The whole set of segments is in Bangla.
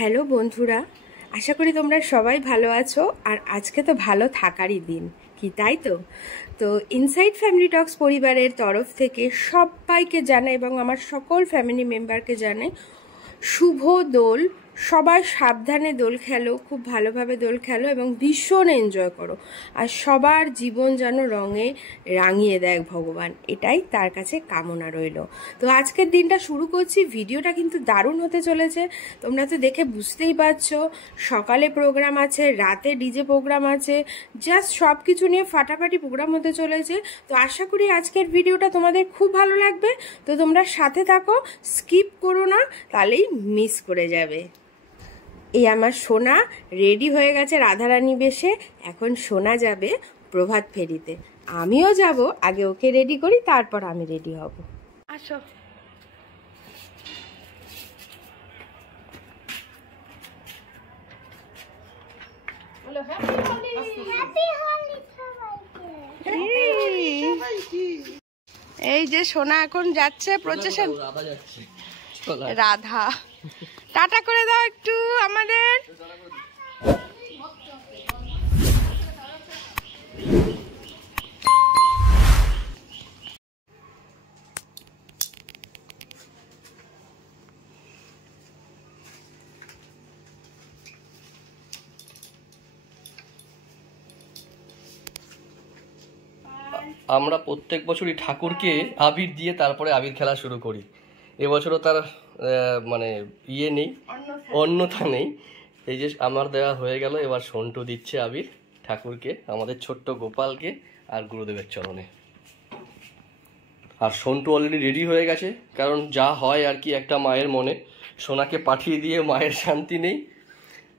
হ্যালো বন্ধুরা, আশা করি তোমরা সবাই ভালো আছো। আর আজকে তো ভালো থাকারই দিন, কি তাই তো? তো ইনসাইড ফ্যামিলি টক্স পরিবারের তরফ থেকে সবাইকে জানাই এবং আমার সকল ফ্যামিলি মেম্বারকে জানাই শুভ দোল। সবাই সাবধানে দোল খেলো, খুব ভালোভাবে দোল খেলো এবং ভীষণ এনজয় করো। আর সবার জীবন যেন রঙে রাঙিয়ে দেয় ভগবান, এটাই তার কাছে কামনা রইল। তো আজকের দিনটা শুরু করছি। ভিডিওটা কিন্তু দারুণ হতে চলেছে, তোমরা তো দেখে বুঝতেই পারছো। সকালে প্রোগ্রাম আছে, রাতে ডিজে প্রোগ্রাম আছে, জাস্ট সব কিছু নিয়ে ফাটাফাটি প্রোগ্রাম হতে চলেছে। তো আশা করি আজকের ভিডিওটা তোমাদের খুব ভালো লাগবে। তো তোমরা সাথে থাকো, স্কিপ করো না, তাহলেই মিস করে যাবে। এই আমার সোনা রেডি হয়ে গেছে রাধারানী বেশে, এখন সোনা যাবে প্রভাত ফেরিতে। আমিও যাব, আগে ওকে রেডি করি, তারপর আমি রেডি হব। আসো। এই যে সোনা এখন যাচ্ছে প্রচেশন। রাধা টাটা করে দাও একটু আমাদের। আমরা প্রত্যেক বছরই ঠাকুরকে আবির দিয়ে তারপরে আবির খেলা শুরু করি। এবছরও তার মানে ইয়ে নেই, অন্যথা নেই। এই যে আমার দেওয়া হয়ে গেল, এবার সন্টু দিচ্ছে আবির ঠাকুরকে, আমাদের ছোট্ট গোপালকে আর গুরুদেবের চরণে। আর সন্টু অলরেডি রেডি হয়ে গেছে, কারণ যা হয় আর কি একটা মায়ের মনে, সোনাকে পাঠিয়ে দিয়ে মায়ের শান্তি নেই।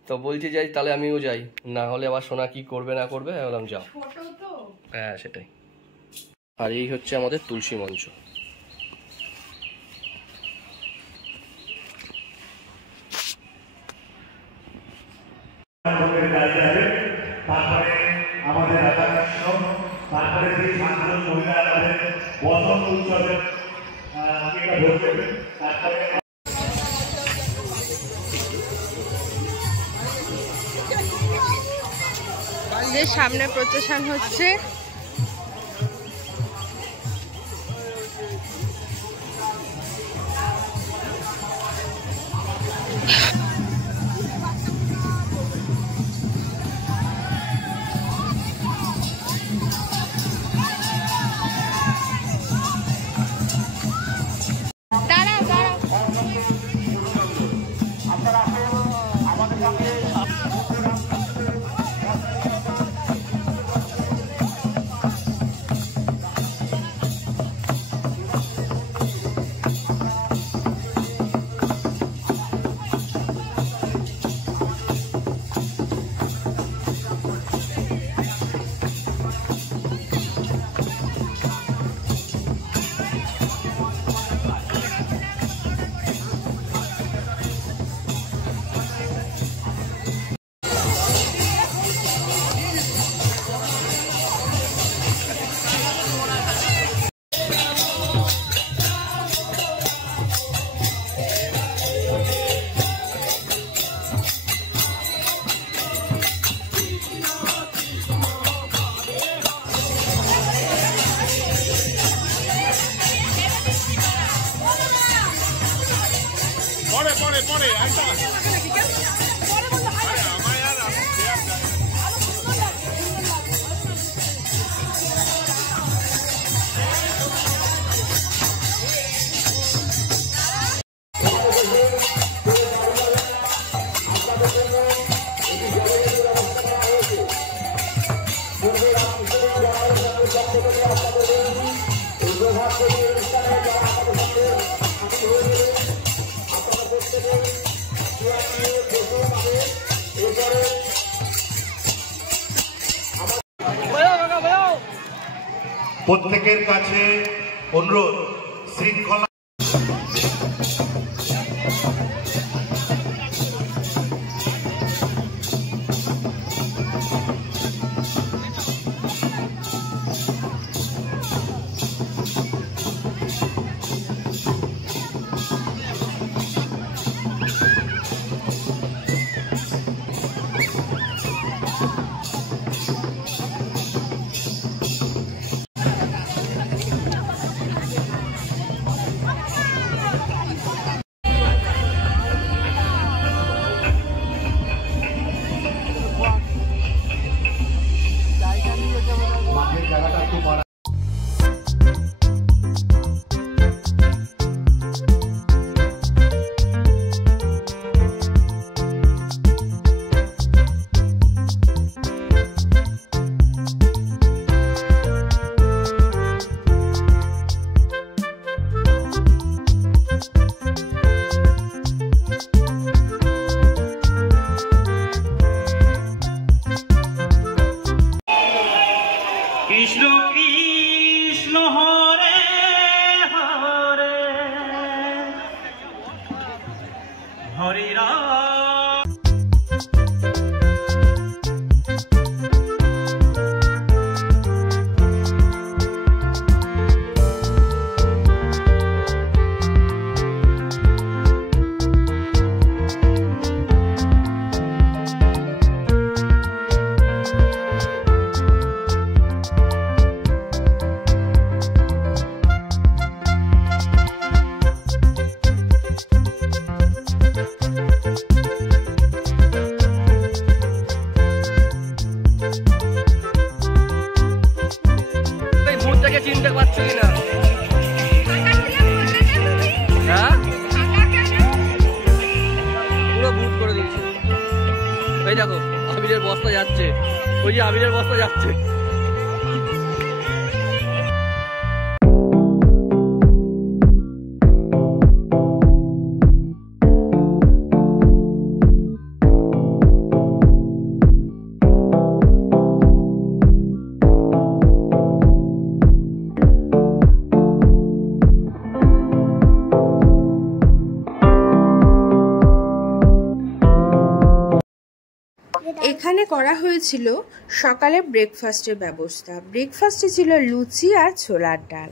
তো বলছি যাই, তাহলে আমিও যাই, না হলে আবার সোনা কি করবে না করবে। বললাম যাও। হ্যাঁ সেটাই। আর এই হচ্ছে আমাদের তুলসী মঞ্চ। তারপরে আমাদের রাধাকৃষ্ণ, তারপরে যে সাতজন মহিলা আমাদের বসন্ত উৎসবের তারপরে যে সামনে প্রচেশন হচ্ছে। প্রত্যেকের কাছে অনুরোধ, শৃঙ্খলা চিনতে পারছো কিনা? হ্যাঁ, পুরো ভূত করে দিচ্ছে। এই দেখো আবিরের বস্তা যাচ্ছে, ওই যে আবিরের বস্তা যাচ্ছে। এখানে করা হয়েছিল সকালে ব্রেকফাস্টের ব্যবস্থা। ব্রেকফাস্টে ছিল লুচি আর ছোলার ডাল।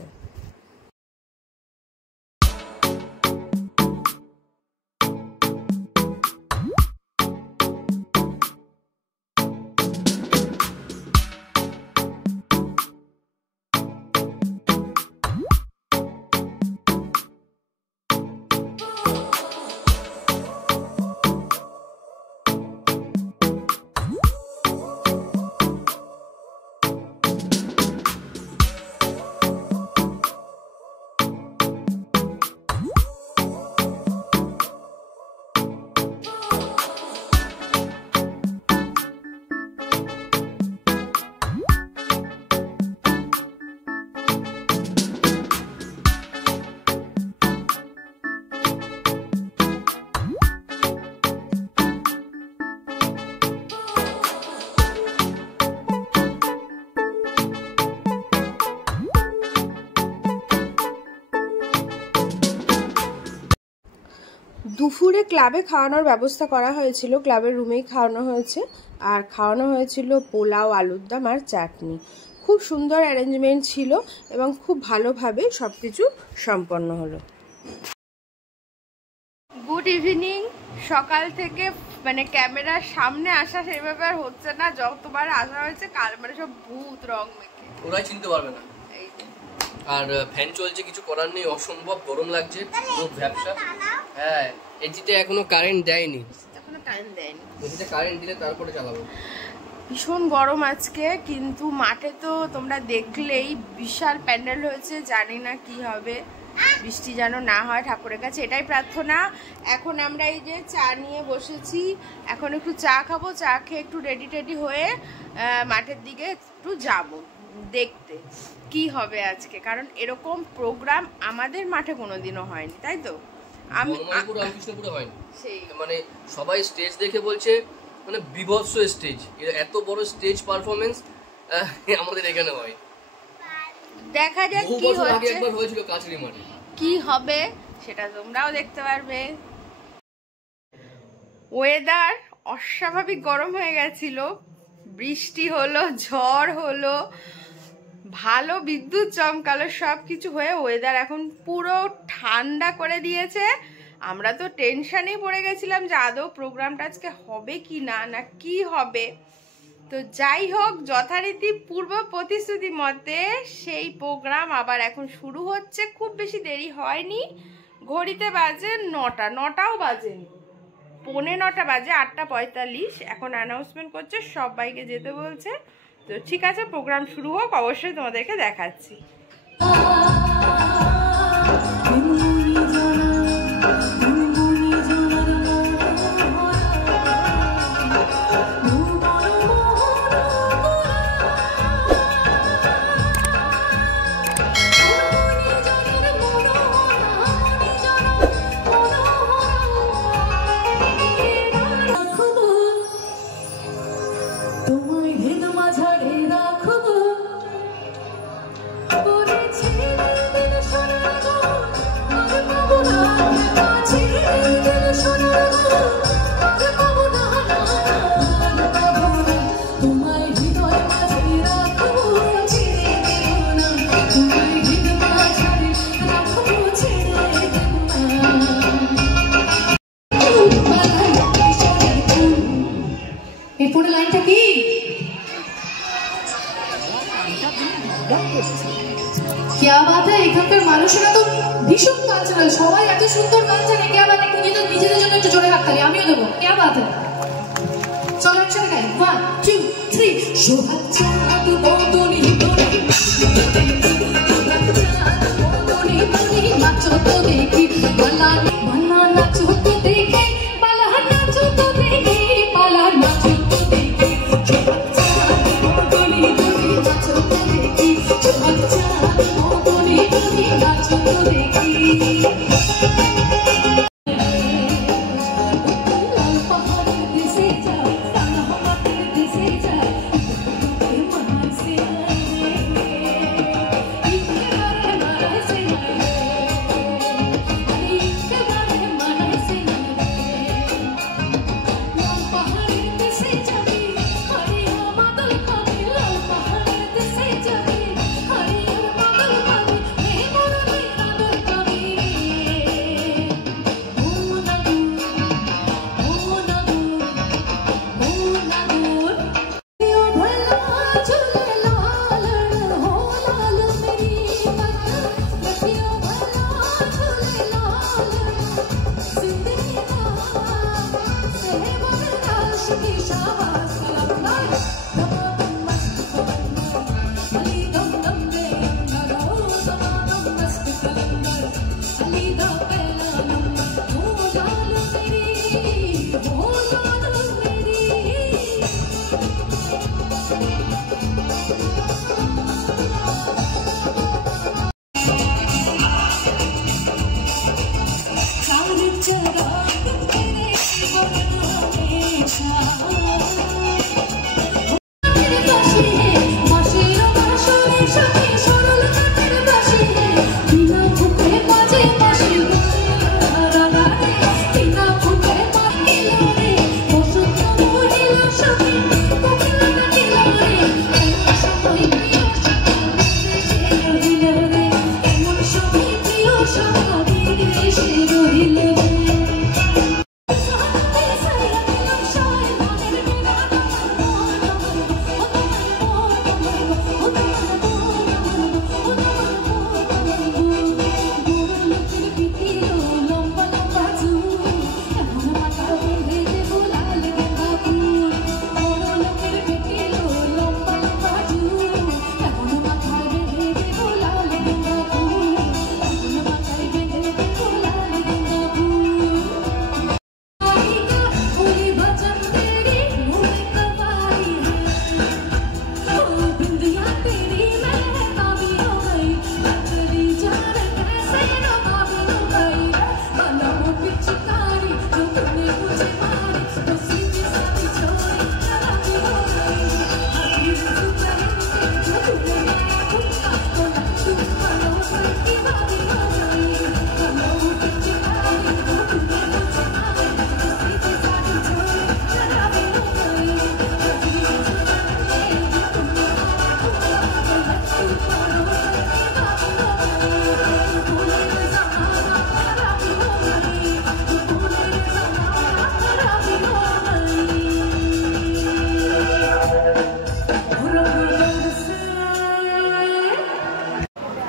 দুপুরে ক্লাবে খাওয়ানোর ব্যবস্থা করা হয়েছিল, ক্লাবের রুমেই খাওয়ানো হয়েছে। আর খাওয়ানো হয়েছিল পোলাও, আলুর দম আর চাটনি। খুব সুন্দর অ্যারেঞ্জমেন্ট ছিল এবং খুব ভালোভাবে সব কিছু সম্পন্ন হলো। Good evening. সকাল থেকে মানে ক্যামেরার সামনে আসা সেভাবে আর হচ্ছে না, যতবার আসা হয়েছে কাল মানে সব ভূত রং মেখে, ওরাই চিনতে পারবে না। আর ফ্যান চলছে, কিছু করার নেই, অসম্ভব গরম লাগছে, খুব ব্যবসা। হ্যাঁ, এজিতে এখনো কারেন্ট দেয়নি, এজিতে কারেন্ট দিলে তারপরে চালাবো। ভীষণ গরম আজকে, কিন্তু মাঠে তো তোমরা দেখলেই বিশাল প্যান্ডেল হয়েছে। জানি না কি হবে, বৃষ্টি যেন না হয় ঠাকুরের কাছে এটাই প্রার্থনা। এখন আমরা এই যে চা নিয়ে বসেছি, এখন একটু চা খাবো, চা খেয়ে একটু রেডি টেডি হয়ে মাঠের দিকে একটু যাব দেখতে কি হবে আজকে, কারণ এরকম প্রোগ্রাম আমাদের মাঠে কোনোদিনও হয়নি, তাই তো? রামকৃষ্ণপুরে হয়নি, সেই মানে সবাই স্টেজ দেখে বলছে মানে বিভৎস স্টেজ, এত বড় স্টেজ পারফরমেন্স আমাদের এখানে হয়। দেখা যাক কি হচ্ছে, একবার হয়েছিল কাছড়ি মাঠে, কি হবে সেটা তোমরাও দেখতে পারবে। ওয়েদার অস্বাভাবিক গরম হয়ে গেছিল, বৃষ্টি হলো, ঝড় হলো, ভালো বিদ্যুৎ চমকালো, সব কিছু হয়ে ওয়েদার এখন পুরো ঠান্ডা করে দিয়েছে। আমরা তো টেনশনে পড়ে গেছিলাম যে আদৌ প্রোগ্রামটা আজকে হবে কি না, না কি হবে। তো যাই হোক, যথারীতি পূর্ব প্রতিশ্রুতি মতে সেই প্রোগ্রাম আবার এখন শুরু হচ্ছে। খুব বেশি দেরি হয়নি, ঘড়িতে বাজে 9টা, 9টাও বাজেনি, 9:45 বাজে, 8:45। এখন অ্যানাউন্সমেন্ট করছে, সবাইকে যেতে বলছে। তো ঠিক আছে, প্রোগ্রাম শুরু হোক, অবশ্যই তোমাদেরকে দেখাচ্ছি। তোমায় ভেদ মাঝারে রাখবো করেছি। পরের লাইনটা কি? क्या बात है, এখানকার মানুষেরা তো ভীষণ কালচারাল, সবাই এত সুন্দর গান জানে। क्या बात है, নিজেদের জন্য একটু জোরে হাততালি আমিও দেবো। क्या बात है, চলো একসাথে গাই। 1 2 3 সোহাগ চাঁদ বদনি বদনি বদনি বদনি নাচো তো দেখি, বালা বালা নাচো তো দেখি, বালা নাচো তো দেখি, বালা নাচো তো দেখি, সোহাগ চাঁদ বদনি বদনি নাচো তো দেখি, সোহাগ চাঁদ বদনি বদনি নাচো তো দেখি।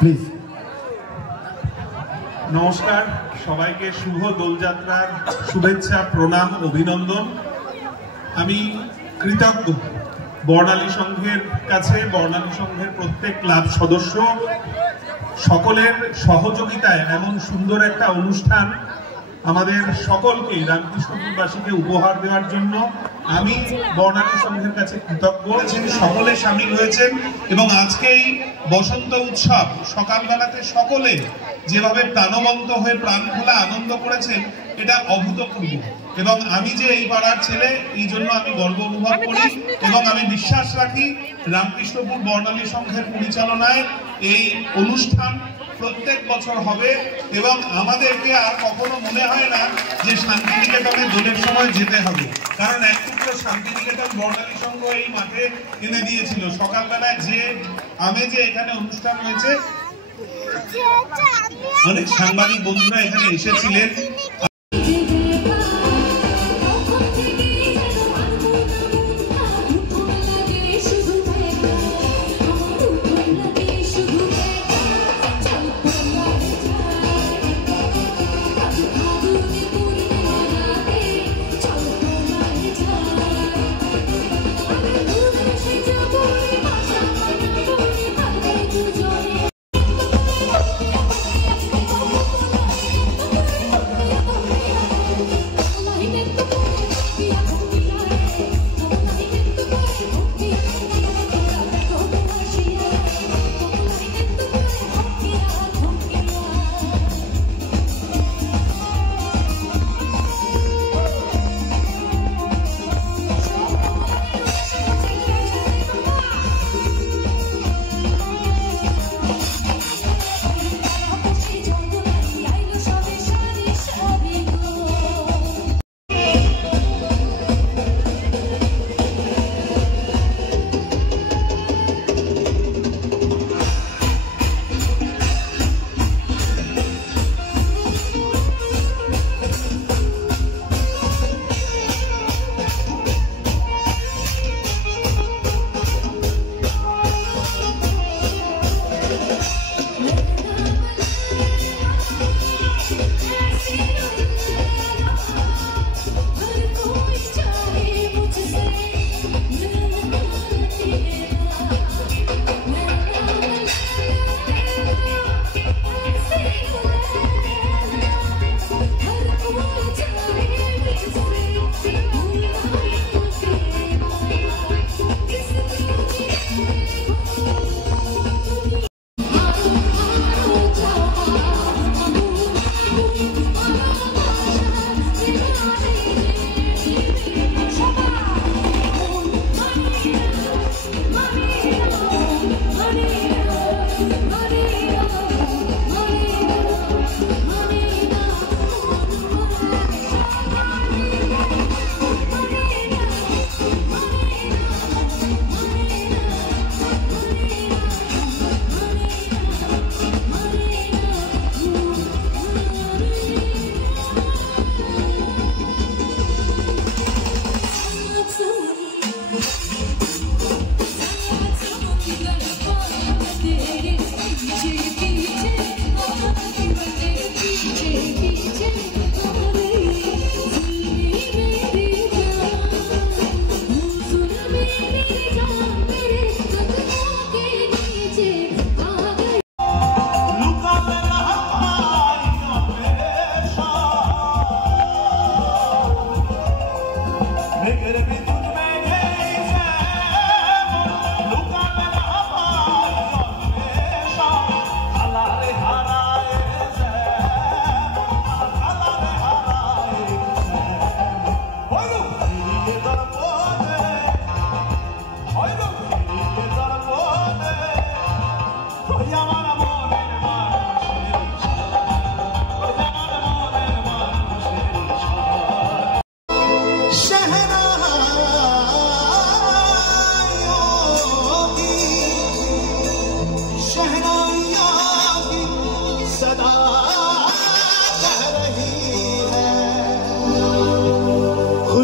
প্লিজ। নমস্কার সবাইকে, শুভ দোলযাত্রার শুভেচ্ছা, প্রণাম, অভিনন্দন। আমি কৃতজ্ঞ বর্ণালী সংঘের কাছে, বর্ণালী সংঘের প্রত্যেক ক্লাব সদস্য সকলের সহযোগিতায় এমন সুন্দর একটা অনুষ্ঠান আমাদের সকলকে, রামকৃষ্ণপুরবাসীকে উপহার দেওয়ার জন্য আমি বর্ণালী সংঘের কাছে কৃতজ্ঞ। সকলে সামিল হয়েছেন এবং আজকে এই বসন্ত উৎসব সকালবেলাতে সকলে যেভাবে প্রাণবন্ত হয়ে প্রাণ খোলা আনন্দ করেছেন, এটা অভূতপূর্ব। এবং আমি যে এই পাড়ার ছেলে, এই জন্য আমি গর্ব অনুভব করি এবং আমি বিশ্বাস রাখি রামকৃষ্ণপুর বর্ণালী সংঘের পরিচালনায় এই অনুষ্ঠান প্রত্যেক বছর হবে এবং আমাদেরকে আর কখনো মনে হয় না যে শান্তিনিকেতনে দোলের সময় যেতে হবে, কারণ এক টুকরো শান্তিনিকেতন বর্ণালী সংঘ এই মাঠে এনে দিয়েছিল। সকালবেলায় যে আমেজে এখানে অনুষ্ঠান হয়েছে, অনেক সাংবাদিক বন্ধুরা এখানে এসেছিলেন।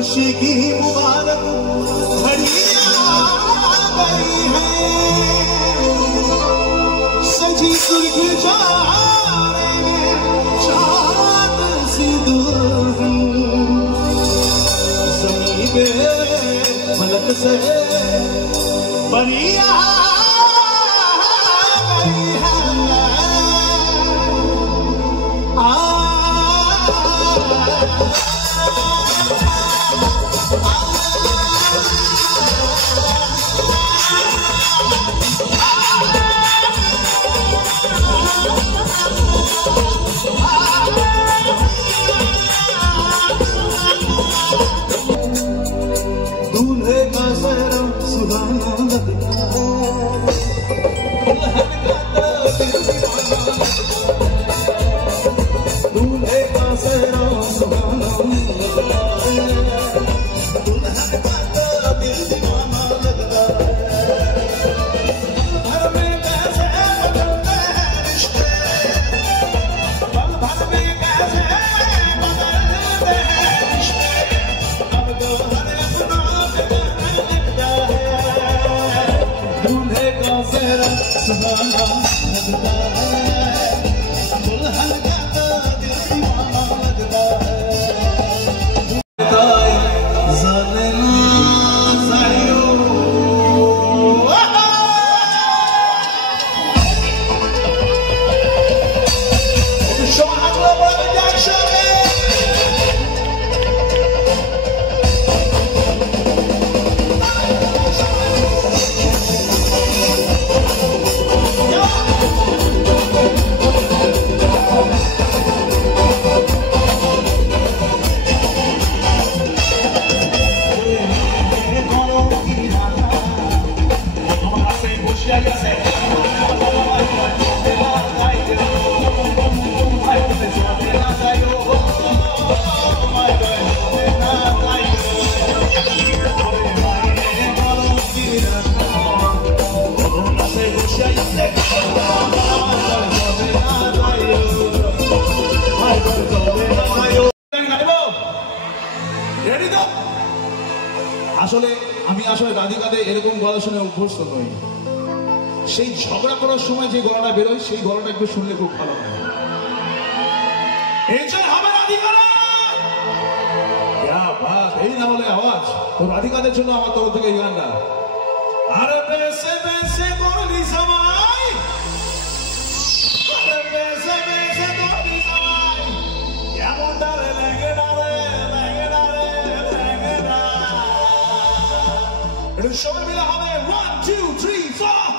खुशी की मुबारक घड़ी आ गई है, सजी सुर्ख जाने में चाँद सी दुल्हन, ज़मीं पे फलक से परी आ गई है। दूल्हे का सहरा सुहाना लगता है, दूल्हे का सहरा सुहाना लगता है, दुल्हन का दिल दीवाना लगता है। घर में कैसे बदलते हैं रिश्ते, पल भर में कैसे बदलते हैं रिश्ते, अब तो हर अपना लगता है। दूल्हे का सेहरा सुहाना लगता है, दुल्हन का दिल दीवाना लगता है। আসলে রাধিকাদের এরকম গলা শুনে অভ্যস্ত নই, সেই ঝগড়া করার সময় যে গলাটা বেরোয় সেই গলাটা একটু শুনলে খুব ভালো হয়। হবে রাধিকারা, এই না বলে আওয়াজ তো রাধিকাদের জন্য আমার তরফ থেকে এই গানটা। আরে বেসে বেসে করলি সবাই, আরে বেসে বেসে করলি সবাই, কেমন ডারে লেগে ডারে লেগে ডারে লেগে ডারে। একটু সবাই মিলে হবে 1 2 3 4।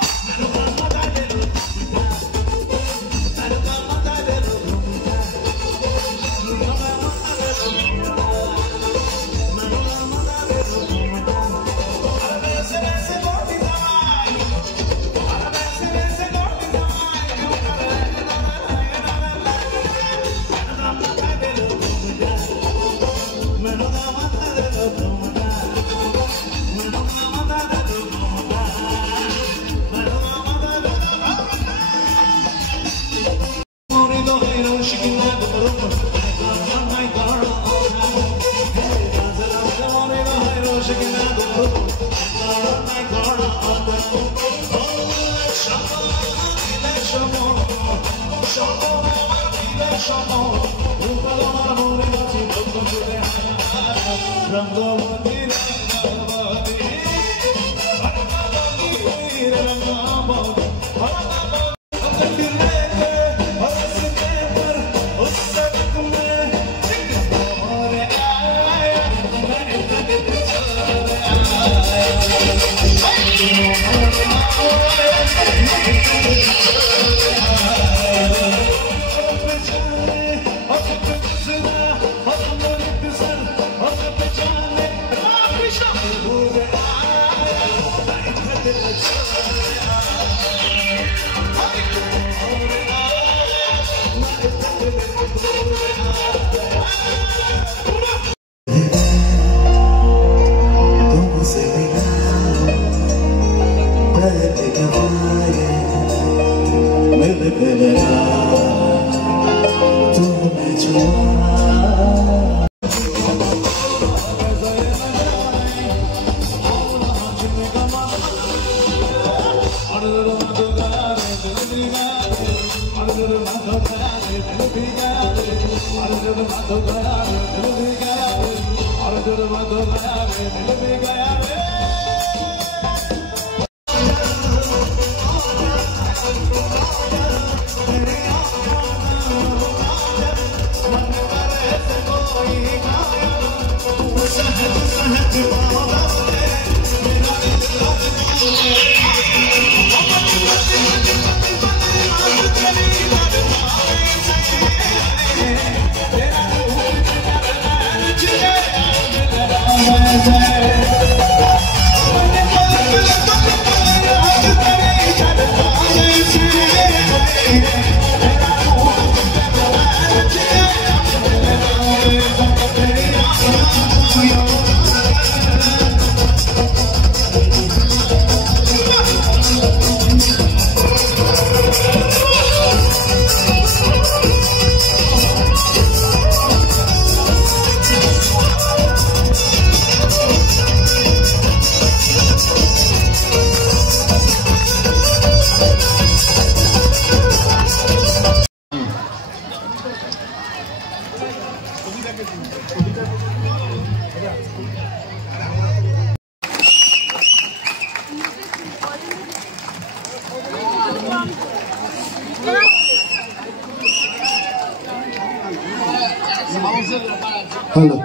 হ্যালো,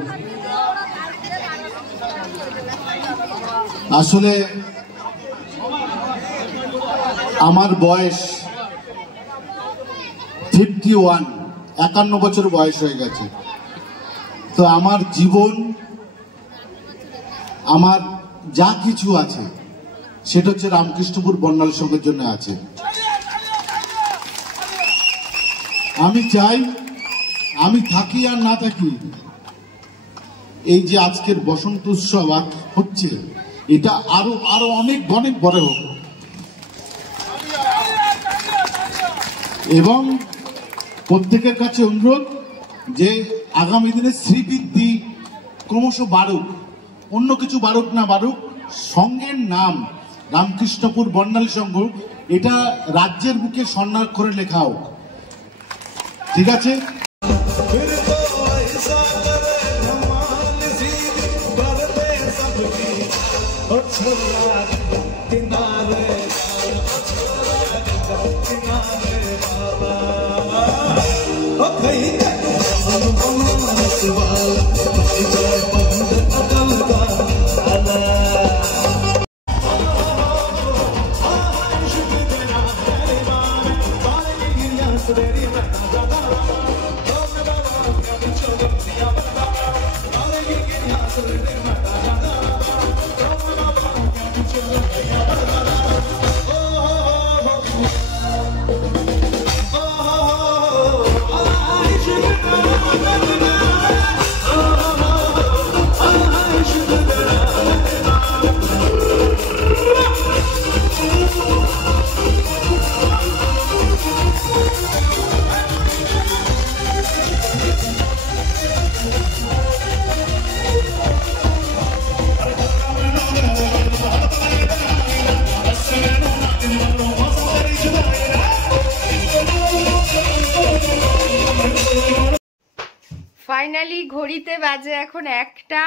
আসলে আমার বয়স 51, 51 বছর বয়স হয়ে গেছে। তো আমার জীবন, আমার যা কিছু আছে সেটা হচ্ছে রামকৃষ্ণপুর বর্ণালী সংঘের জন্য আছে। আমি চাই, আমি থাকি আর না থাকি, এই যে আজকের বসন্ত উৎসব হচ্ছে এটা আরো আরো অনেক অনেক বড় হোক এবং প্রত্যেকের কাছে অনুরোধ যে আগামী দিনে শ্রীবৃদ্ধি ক্রমশ বাড়ুক, অন্য কিছু বাড়ুক না বাড়ুক, সংঘের নাম রামকৃষ্ণপুর বর্ণালী সংঘ এটা রাজ্যের বুকে স্বর্ণাক্ষরে লেখা হোক। ঠিক আছে? ফাইনালি ঘড়িতে বাজে এখন 1টা।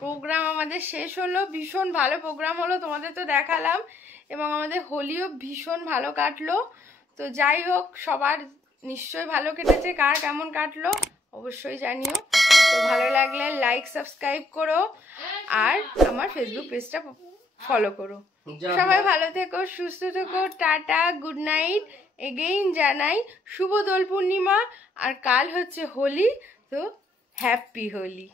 প্রোগ্রাম আমাদের শেষ হলো, ভীষণ ভালো প্রোগ্রাম হলো, তোমাদের তো দেখালাম, এবং আমাদের হোলিও ভীষণ ভালো কাটলো। তো যাই হোক, সবার নিশ্চয়ই ভালো কেটেছে, কার কেমন কাটলো অবশ্যই জানিও। তো ভালো লাগলে লাইক সাবস্ক্রাইব করো আর আমার ফেসবুক পেজটা ফলো করো। সবাই ভালো থেকো, সুস্থ থেকো, টাটা, গুড নাইট। এগেইন জানাই শুভ দোল পূর্ণিমা, আর কাল হচ্ছে হোলি, তো হ্যাপি হোলি।